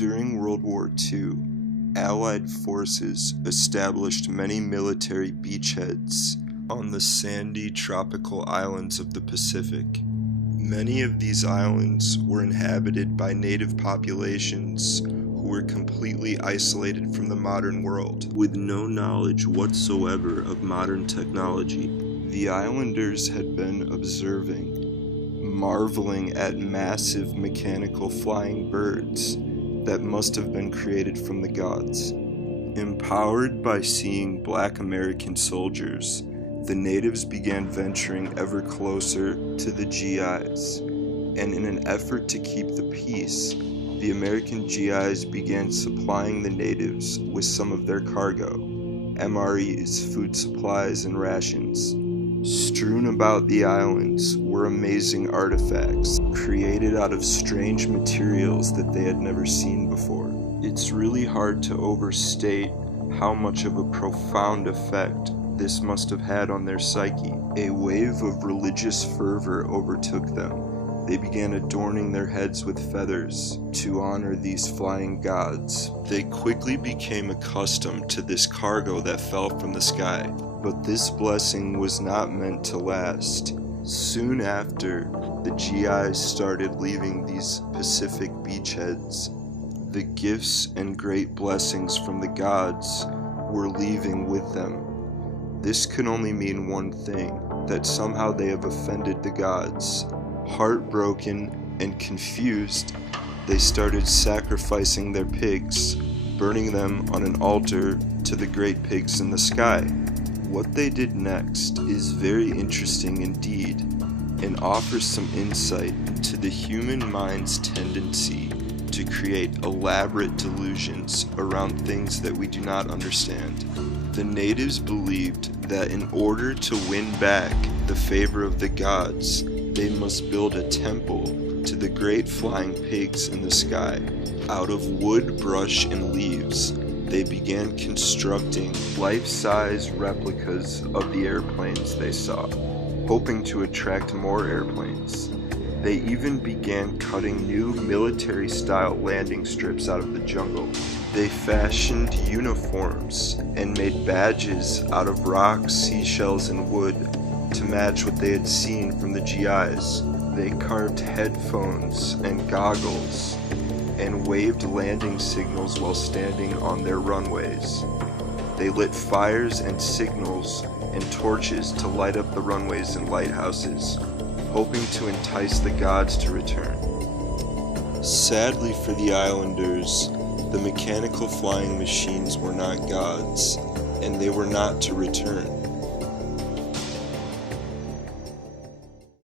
During World War II, Allied forces established many military beachheads on the sandy tropical islands of the Pacific. Many of these islands were inhabited by native populations who were completely isolated from the modern world, with no knowledge whatsoever of modern technology. The islanders had been observing, marveling at massive mechanical flying birds that must have been created from the gods. Empowered by seeing Black American soldiers, the natives began venturing ever closer to the GIs, and in an effort to keep the peace, the American GIs began supplying the natives with some of their cargo, MREs, food supplies, and rations. Strewn about the islands were amazing artifacts, created out of strange materials that they had never seen before. It's really hard to overstate how much of a profound effect this must have had on their psyche. A wave of religious fervor overtook them. They began adorning their heads with feathers to honor these flying gods. They quickly became accustomed to this cargo that fell from the sky. But this blessing was not meant to last. Soon after, the GIs started leaving these Pacific beachheads. The gifts and great blessings from the gods were leaving with them. This could only mean one thing, that somehow they have offended the gods. Heartbroken and confused, they started sacrificing their pigs, burning them on an altar to the great pigs in the sky. What they did next is very interesting indeed, and offers some insight into the human mind's tendency to create elaborate delusions around things that we do not understand. The natives believed that in order to win back the favor of the gods, they must build a temple to the great flying pigs in the sky. Out of wood, brush, and leaves, they began constructing life-size replicas of the airplanes they saw, hoping to attract more airplanes. They even began cutting new military-style landing strips out of the jungle. They fashioned uniforms and made badges out of rocks, seashells, and wood to match what they had seen from the GIs. They carved headphones and goggles and waved landing signals while standing on their runways. They lit fires and signals and torches to light up the runways and lighthouses, hoping to entice the gods to return. Sadly for the islanders, the mechanical flying machines were not gods, and they were not to return.